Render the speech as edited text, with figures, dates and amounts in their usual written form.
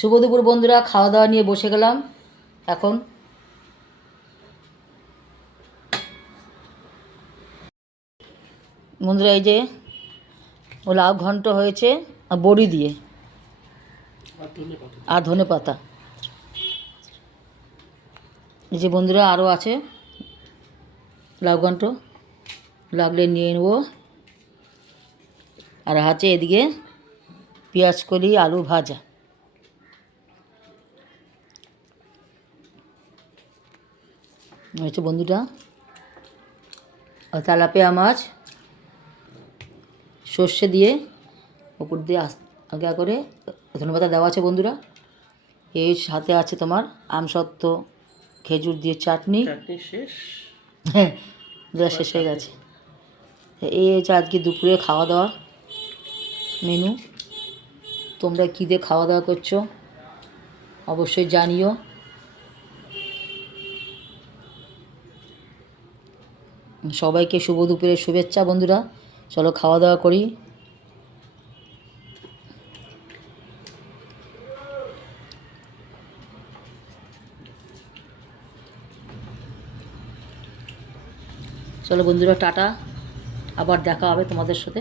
শুভ দুপুর বন্ধুরা, খাওয়া দাওয়া নিয়ে বসে গেলাম এখন। বন্ধুরা এই যে ও লাউ ঘন্ট হয়েছে আর বড়ি দিয়ে আর ধনে পাতা। এই যে বন্ধুরা আরও আছে লাউ ঘন্ট, লাগলে নিয়ে নেব। আর আছে এদিকে পেঁয়াজ কলি আলু ভাজা। হচ্ছে বন্ধুরা তেলাপিয়া মাছ সর্ষে দিয়ে উপর দিয়ে আলগা করে ধনেপাতা দেওয়া আছে বন্ধুরা। এই সাথে আছে তোমার আমসত্ত্ব খেজুর দিয়ে চাটনি। শেষ, হ্যাঁ শেষ হয়ে গেছে। এই হচ্ছে আজকে দুপুরে খাওয়া দাওয়া মেনু। তোমরা কী দিয়ে খাওয়া দাওয়া করছো অবশ্যই জানিও। সবাইকে শুভ দুপুরের শুভেচ্ছা বন্ধুরা। চলো খাওয়া দাওয়া করি। চলো বন্ধুরা, টাটা, আবার দেখা হবে তোমাদের সাথে।